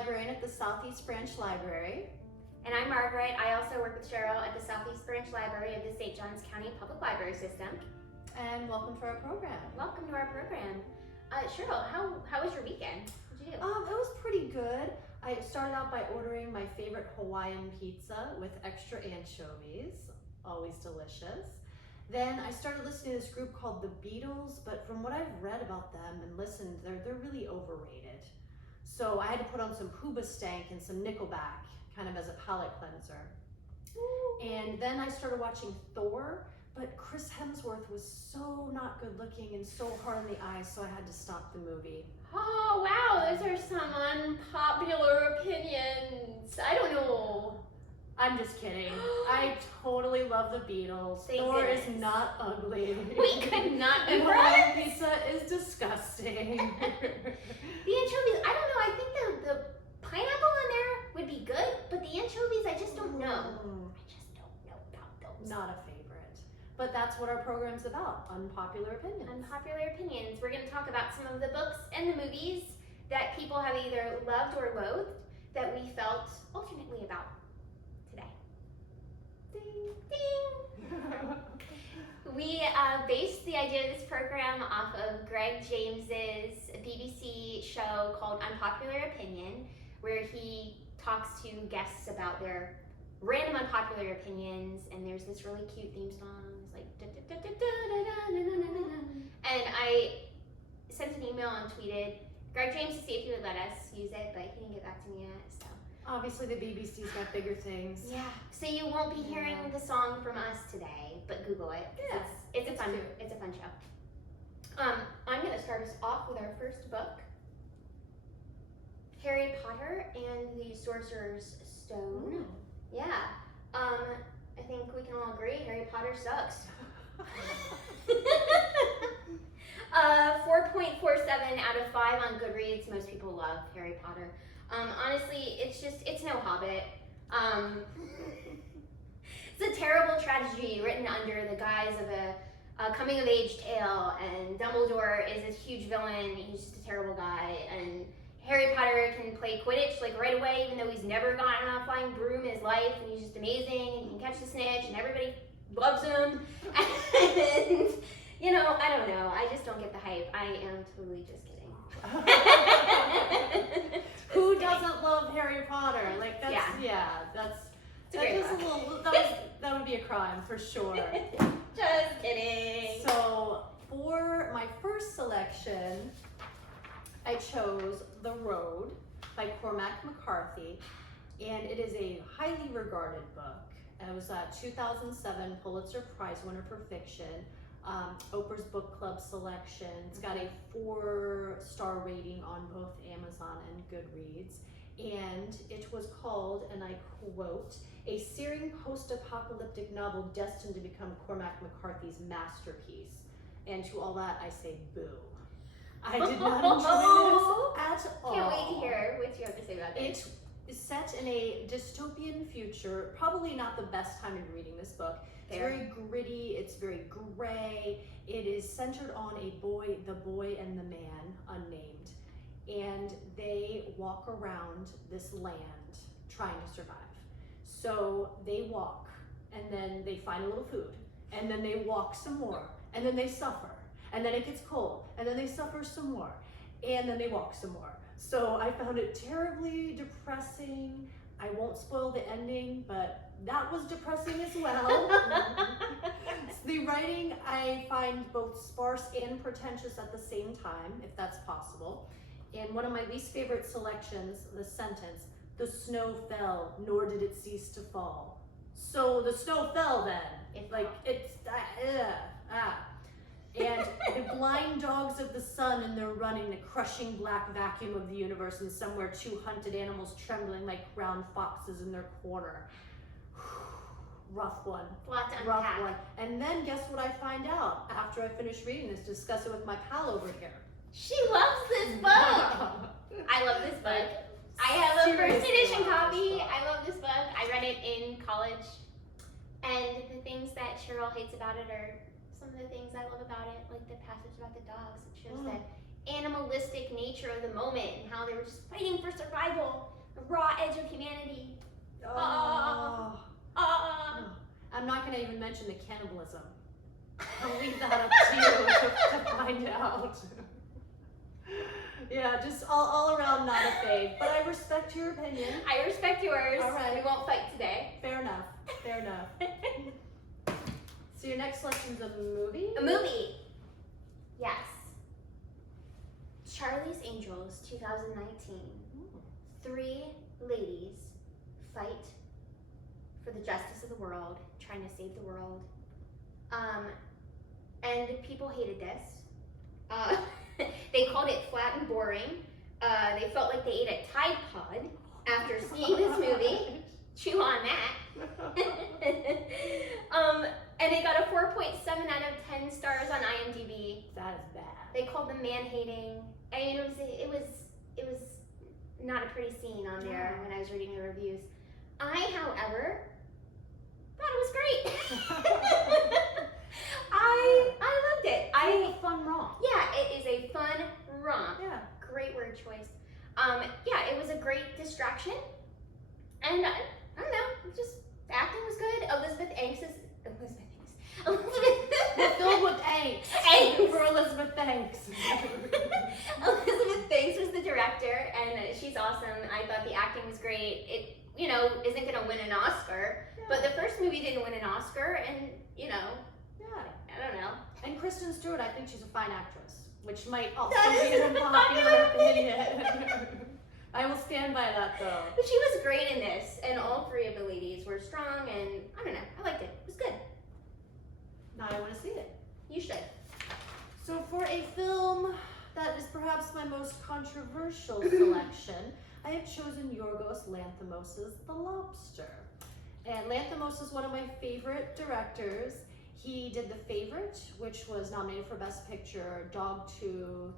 librarian at the Southeast Branch Library. And I'm Margaret. I also work with Cheryl at the Southeast Branch Library of the St. Johns County Public Library System. And welcome to our program. Welcome to our program. Cheryl, how was your weekend? What did you do? It was pretty good. I started out by ordering my favorite Hawaiian pizza with extra anchovies, always delicious. Then I started listening to this group called the Beatles, but from what I've read about them and listened, they're really overrated. So I had to put on some Hoobastank and some Nickelback, kind of as a palate cleanser. Ooh. And then I started watching Thor, but Chris Hemsworth was so not good looking and so hard on the eyes, so I had to stop the movie. Oh, wow, those are some unpopular opinions. I don't know. I'm just kidding. I totally love the Beatles. Thank Thor goodness. is not ugly. We could not be And friends. Hawaiian pizza is disgusting. The anchovies, I don't know, I think the pineapple in there would be good, but the anchovies, I just don't know. I just don't know about those. Not a favorite. But that's what our program's about, unpopular opinions. Unpopular opinions. We're going to talk about some of the books and the movies that people have either loved or loathed that we felt alternately about today. Ding, ding. We based the idea of this program off of Greg James's BBC show called Unpopular Opinion, where he talks to guests about their random unpopular opinions, and there's this really cute theme song. It's like and I sent an email and tweeted Greg James to see if he would let us use it, but he didn't get back to me yet. So Obviously the BBC's got bigger things. yeah, so you won't be hearing the song from us today, but Google it. Yeah, It's a fun cute. it's a fun show. I'm gonna start us off with our first book, Harry Potter and the Sorcerer's Stone. Yeah. I think we can all agree Harry Potter sucks. 4.47 out of 5 on Goodreads. Most people love Harry Potter. Honestly, it's no Hobbit. It's a terrible tragedy written under the guise of a coming-of-age tale, and Dumbledore is this huge villain. He's just a terrible guy, and Harry Potter can play Quidditch like right away, even though he's never gotten on a flying broom in his life, and he's just amazing, and he can catch the snitch, and everybody loves him. And, you know, I don't know. I just don't get the hype. I am totally just kidding. Who doesn't love Harry Potter? Like that's that would be a crime for sure. Just kidding. So for my first selection, I chose The Road by Cormac McCarthy, and it is a highly regarded book. It was a 2007 Pulitzer Prize winner for fiction, Oprah's Book Club selection. It's got a 4-star rating on both Amazon and Goodreads, and it was called, and I quote, a searing post-apocalyptic novel destined to become Cormac McCarthy's masterpiece. And to all that, I say boo. I did not enjoy this at all. Can't wait to hear what you have to say about this. It is set in a dystopian future. Probably not the best time to be reading this book. It's very gritty, it's very gray. It is centered on a boy, the boy and the man, unnamed. And they walk around this land trying to survive. So they walk, and then they find a little food, and then they walk some more, and then they suffer, and then it gets cold, and then they suffer some more, and then they walk some more. So I found it terribly depressing. I won't spoil the ending, but that was depressing as well. The writing I find both sparse and pretentious at the same time, if that's possible. And one of my least favorite selections, the sentence, the snow fell, nor did it cease to fall. So the snow fell then. And the blind dogs of the sun and they're running the crushing black vacuum of the universe, and somewhere 2 hunted animals trembling like brown foxes in their corner. Rough one. Lot to Rough unpack. one. And then guess what I find out after I finish reading this, discuss it with my pal over here. She loves this book. I love this book. I have a first edition copy. I love this book. I read it in college. And the things that Cheryl hates about it are some of the things I love about it, like the passage about the dogs. It shows that animalistic nature of the moment and how they were just fighting for survival, the raw edge of humanity. I'm not going to even mention the cannibalism. I'll leave that up to you to find out. Yeah, just all around not a fave, but I respect your opinion. I respect yours. All right. We won't fight today. Fair enough. So your next selection's a movie? A movie. Yes. Charlie's Angels, 2019. 3 ladies fight for the justice of the world, trying to save the world. And people hated this. They called it flat and boring. They felt like they ate a Tide Pod after seeing this movie. Chew on that. And it got a 4.7 out of 10 stars on IMDb. That is bad. They called them man-hating. I mean, it was not a pretty scene on there when I was reading the reviews. I, however, thought it was great. I loved it. It's a fun romp. Yeah, it is a fun romp. Yeah. Great word choice. Yeah, it was a great distraction. And I don't know, just the acting was good. Elizabeth We're filled with angst. Angst. For Elizabeth Banks. Elizabeth Banks was the director, and she's awesome. I thought the acting was great. It, isn't going to win an Oscar, but the first movie didn't win an Oscar, and, Yeah. I don't know. And Kristen Stewart, I think she's a fine actress, which might also That be is an an unpopular unpopular opinion. I will stand by that though. But she was great in this, and all 3 of the ladies were strong, and I don't know, I liked it. It was good. Now I want to see it. You should. So for a film that is perhaps my most controversial selection, I have chosen Yorgos Lanthimos' The Lobster. And Lanthimos is one of my favorite directors. He did The Favorite, which was nominated for Best Picture, Dogtooth,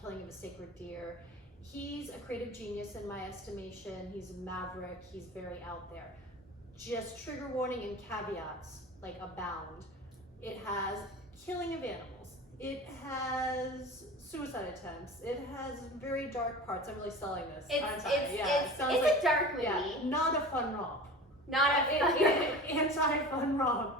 Killing of a Sacred Deer. He's a creative genius in my estimation. He's a maverick. He's very out there. Just trigger warning and caveats, like abound. It has killing of animals. It has suicide attempts. It has very dark parts. I'm really selling this. It's sounds a dark movie. Yeah, not a fun romp. Not a Anti-fun romp.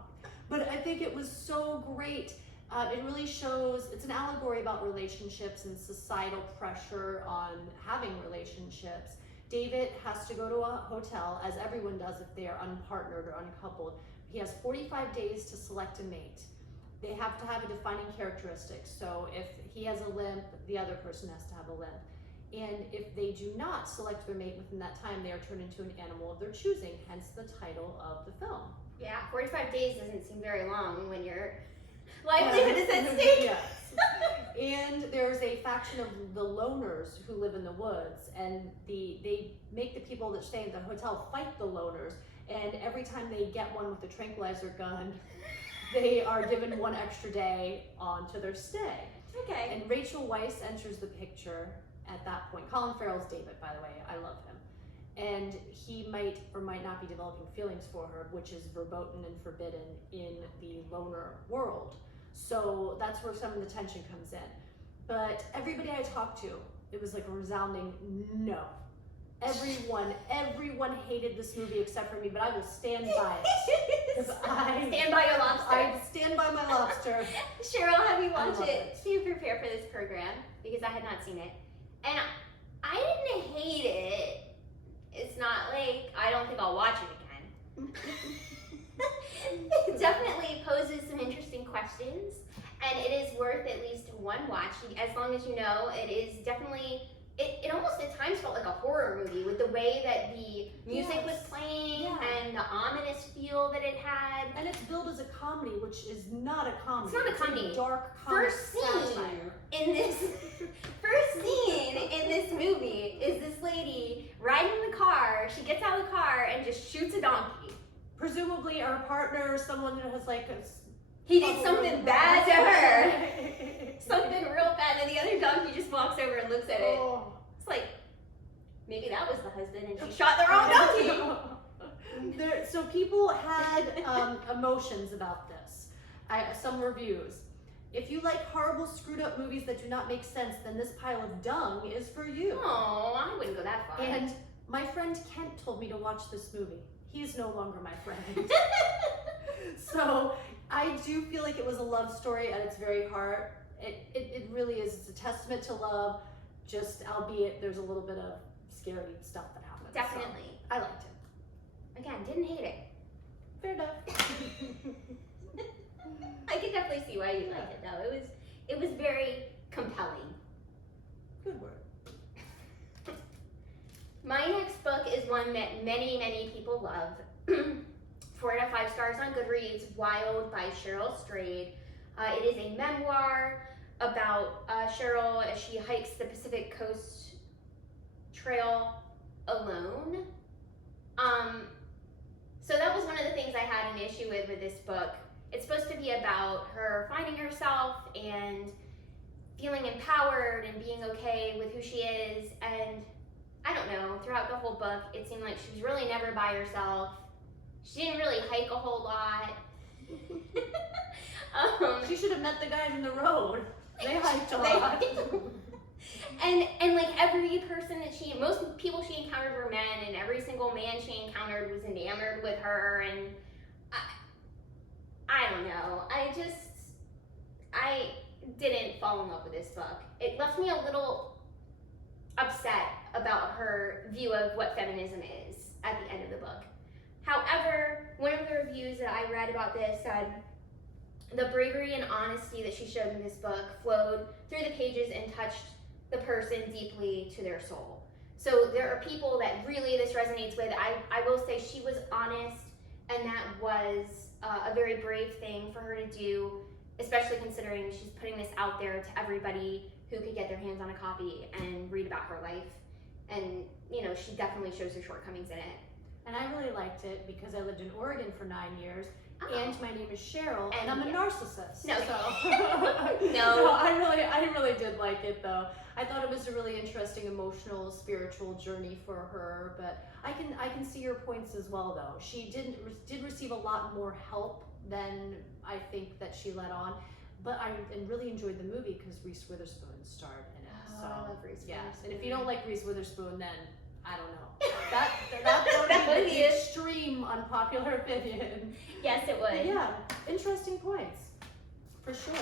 But I think it was so great. It really shows, it's an allegory about relationships and societal pressure on having relationships. David has to go to a hotel, as everyone does if they are unpartnered or uncoupled. He has 45 days to select a mate. They have to have a defining characteristic. So if he has a limp, the other person has to have a limp. And if they do not select their mate within that time, they are turned into an animal of their choosing, hence the title of the film. Yeah, 45 days doesn't seem very long when your livelihood is at stake. Yes. And there's a faction of the loners who live in the woods, and they make the people that stay at the hotel fight the loners, and every time they get one with a tranquilizer gun, they are given 1 extra day onto their stay. Okay. And Rachel Weisz enters the picture at that point. Colin Farrell's David, by the way, I love him. And he might or might not be developing feelings for her, which is verboten and forbidden in the loner world. So that's where some of the tension comes in. But everybody I talked to, it was like a resounding no. Everyone hated this movie except for me, but I will stand by it. Stand by your lobster. I stand by my lobster. Cheryl, have you watched love it to prepare for this program? Because I had not seen it. And I didn't hate it. It's not like I don't think I'll watch it again. It definitely poses some interesting questions, and it is worth at least one watch. As long as you know, it is definitely, it almost at times felt like a horror movie with the way that the music was playing and the ominous feel that it had. And it's billed as a comedy, which is not a comedy. It's not a comedy. A dark comedy. First scene in this movie is this lady riding in the car. She gets out of the car and just shoots a donkey. Presumably our partner, someone that has like he did something bad to her. Something real bad, and the other donkey just walks over and looks at it. It's like, maybe that was the husband and she shot the wrong donkey. So people had emotions about this. Some reviews. If you like horrible, screwed up movies that do not make sense, then this pile of dung is for you. Oh, I wouldn't go that far. And my friend Kent told me to watch this movie. He is no longer my friend. So I do feel like it was a love story at its very heart. It really is. It's a testament to love, just albeit there's a little bit of scary stuff that happens. Definitely. So I liked it. Again, didn't hate it. Fair enough. I can definitely see why you liked it though. It was very compelling. Good word. My next book is one that many people love. 4 out of 5 stars on Goodreads, Wild by Cheryl Strayed. It is a memoir about Cheryl as she hikes the Pacific Coast Trail alone. So that was one of the things I had an issue with this book. It's supposed to be about her finding herself and feeling empowered and being okay with who she is. And I don't know, throughout the whole book, it seemed like she was really never by herself. She didn't really hike a whole lot. She should have met the guys in the road. They hiked a lot. And like every person that most people she encountered were men, and every single man she encountered was enamored with her, and I don't know. I didn't fall in love with this book. It left me a little upset about her view of what feminism is at the end of the book. However, one of the reviews that I read about this said the bravery and honesty that she showed in this book flowed through the pages and touched the person deeply to their soul. So there are people that really this resonates with. I will say she was honest, and that was a very brave thing for her to do, especially considering she's putting this out there to everybody who could get their hands on a copy and read about her life. And, you know, she definitely shows her shortcomings in it. And I really liked it because I lived in Oregon for 9 years, Oh. and my name is Cheryl, and I'm a narcissist. No. So. No. I really did like it though. I thought it was a really interesting emotional, spiritual journey for her, but I can see your points as well though. She did receive a lot more help than I think that she let on, but I really enjoyed the movie because Reese Witherspoon starred in it. Oh, So I love Reese yes, Witherspoon. and if you don't like Reese Witherspoon, then I don't know. That would be the extreme unpopular opinion. Yes, it would. But yeah, interesting points, for sure.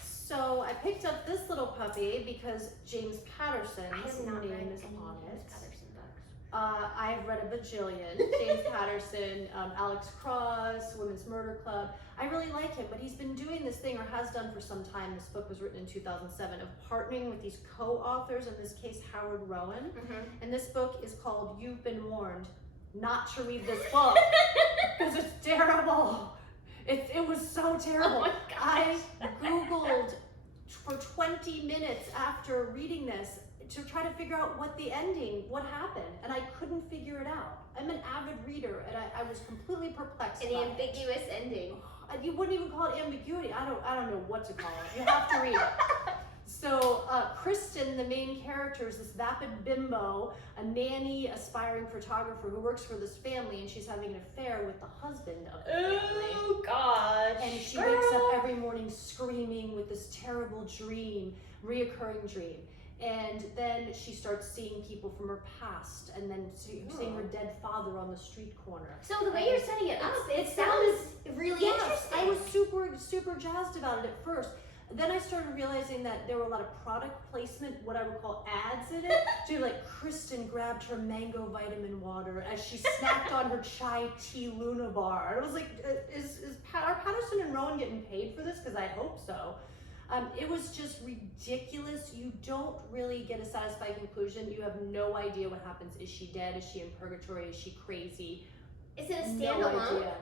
So I picked up this little puppy because James Patterson's name is on it. Patterson books. I've read a bajillion. James Patterson, Alex Cross, Women's Murder Club. I really like him, but he's been doing this thing, or has done for some time. This book was written in 2007, of partnering with these co-authors, in this case Howard Rowan. Mm-hmm. And this book is called You've Been Warned Not to Read This Book, because it's terrible. It was so terrible. Oh my I Googled for 20 minutes after reading this to try to figure out what happened, and I couldn't figure it out. I'm an avid reader, and I was completely perplexed An by ambiguous ending. it. You wouldn't even call it ambiguity. I don't know what to call it. You have to read it. So Kristen, the main character, is this vapid bimbo, a nanny, aspiring photographer who works for this family, and she's having an affair with the husband of the family. Oh gosh. And she wakes up every morning screaming with this terrible dream, reoccurring dream. And then she starts seeing people from her past, and then seeing her dead father on the street corner. So the way you're setting it up, it sounds really interesting. I was super jazzed about it at first. Then I started realizing that there were a lot of product placement, what I would call ads in it. So like Kristen grabbed her mango vitamin water as she snacked on her chai tea Luna bar. And I was like, are Patterson and Rowan getting paid for this? Because I hope so. It was just ridiculous. You don't really get a satisfying conclusion. You have no idea what happens. Is she dead? Is she in purgatory? Is she crazy? Is it a No standalone? idea.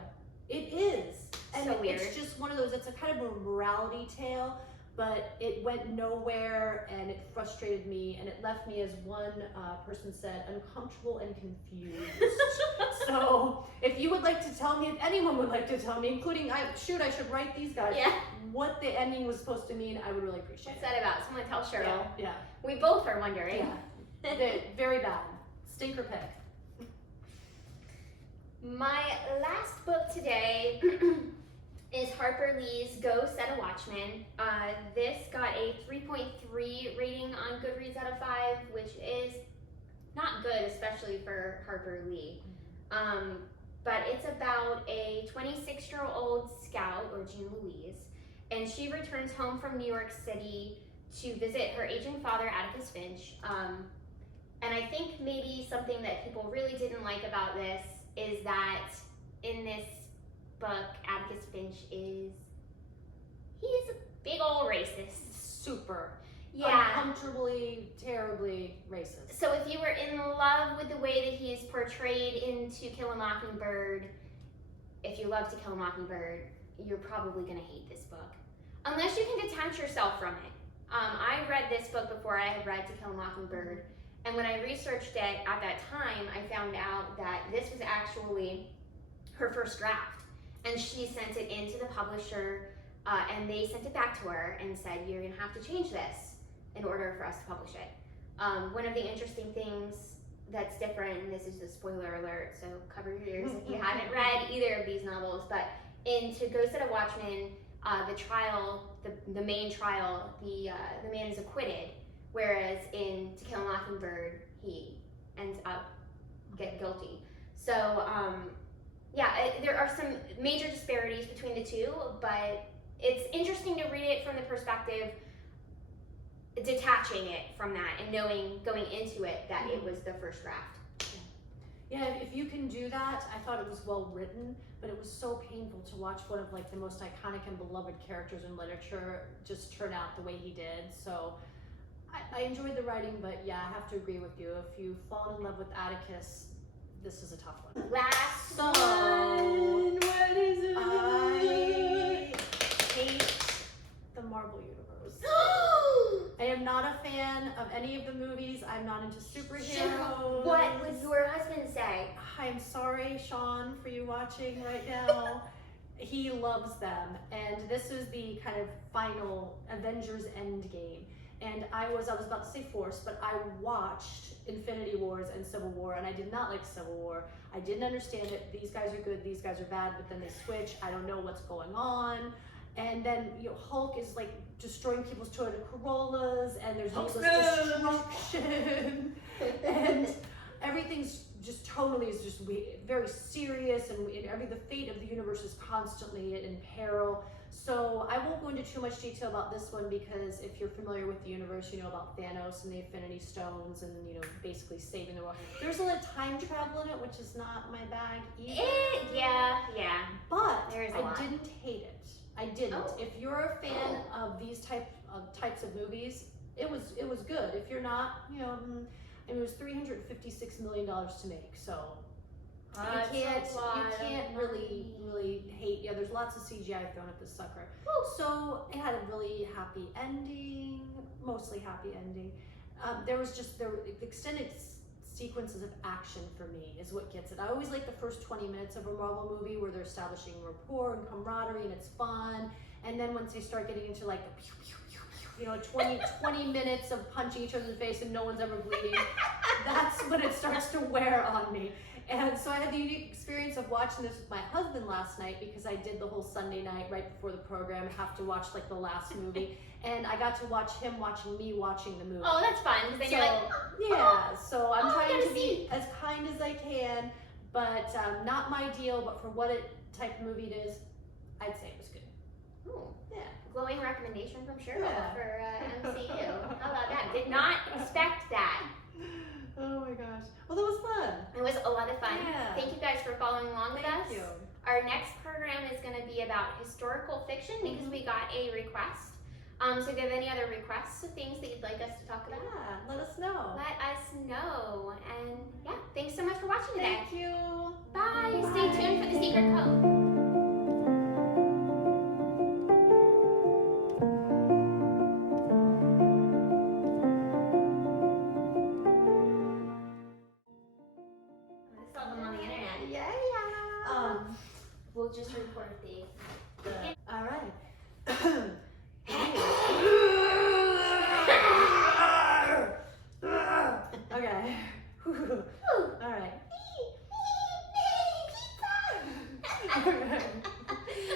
It is. And So weird. It's just one of those, it's a kind of a morality tale, but it went nowhere, and it frustrated me, and it left me, as one person said, uncomfortable and confused. So if you would like to tell me, if anyone would like to tell me, including, I should write these guys, what the ending was supposed to mean, I would really appreciate What's that about? Someone tell Cheryl. Yeah. We both are wondering. Yeah. Very bad. Stinker pick. My last book today is Harper Lee's Go Set a Watchman. This got a 3.3 rating on Goodreads out of 5, which is not good, especially for Harper Lee. But it's about a 26-year-old scout, or Jean Louise, and she returns home from New York City to visit her aging father, Atticus Finch. And I think maybe something that people really didn't like about this is that in this book, Atticus Finch he's a big old racist. Super. Yeah. Uncomfortably, terribly racist. So if you were in love with the way that he is portrayed in To Kill a Mockingbird, if you love To Kill a Mockingbird, you're probably going to hate this book. Unless you can detach yourself from it. I read this book before I had read To Kill a Mockingbird, and when I researched it at that time, I found out that this was actually her first draft. And she sent it in to the publisher, and they sent it back to her and said, you're going to have to change this in order for us to publish it. One of the interesting things that's different, and this is a spoiler alert, so cover your ears if you haven't read either of these novels, but in To Go Set a Watchman, the main trial, the man is acquitted, whereas in To Kill a Mockingbird, he ends up guilty. So, there are some major disparities between the two, but it's interesting to read it from the perspective, detaching it from that and knowing going into it that it was the first draft. Yeah, if you can do that, I thought it was well written, but it was so painful to watch one of like the most iconic and beloved characters in literature just turn out the way he did. So I enjoyed the writing, but yeah, I have to agree with you. If you fall in love with Atticus, this is a tough one. Last So, one. What is it? I hate the Marvel Universe. I am not a fan of any of the movies. I'm not into superheroes. What would your husband say? I'm sorry, Sean, for you watching right now. He loves them. And this is the kind of final Avengers Endgame. And I was about to say forced, but I watched Infinity Wars and Civil War, and I did not like Civil War. I didn't understand it. These guys are good, these guys are bad, but then they switch. I don't know what's going on. And then Hulk is like destroying people's Toyota Corollas, and there's all this destruction, and everything's just tonally is just very serious, and the fate of the universe is constantly in peril. So I won't go into too much detail about this one, because if you're familiar with the universe, you know about Thanos and the Infinity Stones, and basically saving the world. There's a lot of time travel in it, which is not my bag either. Yeah. But I didn't hate it. I didn't. Oh. If you're a fan of these types of movies, it was good. If you're not, it was $356 million to make, so you can't really hate. Yeah, there's lots of CGI thrown at this sucker. Woo. So it had a really happy ending, mostly happy ending. There were extended sequences of action for me is what gets it. I always like the first 20 minutes of a Marvel movie where they're establishing rapport and camaraderie and it's fun. And then once they start getting into like the pew, pew, pew, pew, 20 minutes of punching each other in the face and no one's ever bleeding, that's when it starts to wear on me. And so I had the unique experience of watching this with my husband last night, because I did the whole Sunday night right before the program, have to watch like the last movie. And I got to watch him watching me watching the movie. Oh, that's fun, because then you're like, yeah, so I'm trying to see. be as kind as I can, but not my deal, but for what type of movie it is, I'd say it was good. Ooh. Yeah. Glowing recommendation from Cheryl for MCU. How about that? that. Did not expect that. Oh my gosh. Well, that was fun. It was a lot of fun. Yeah. Thank you guys for following along with us. Thank you. Our next program is going to be about historical fiction because we got a request. So if you have any other requests of things that you'd like us to talk about, Yeah, let us know. let us know. And yeah, thanks so much for watching today. Thank you. Bye. Bye. Stay tuned for the secret code. We'll just record the all right. Okay. All right.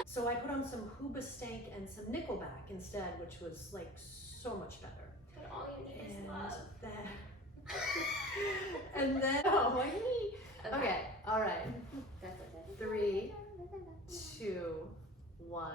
So So I put on some Hoobastank and some Nickelback instead, which was like so much better. But all you need is love. And then, oh, I need. Okay, all right. 3, 2, 1.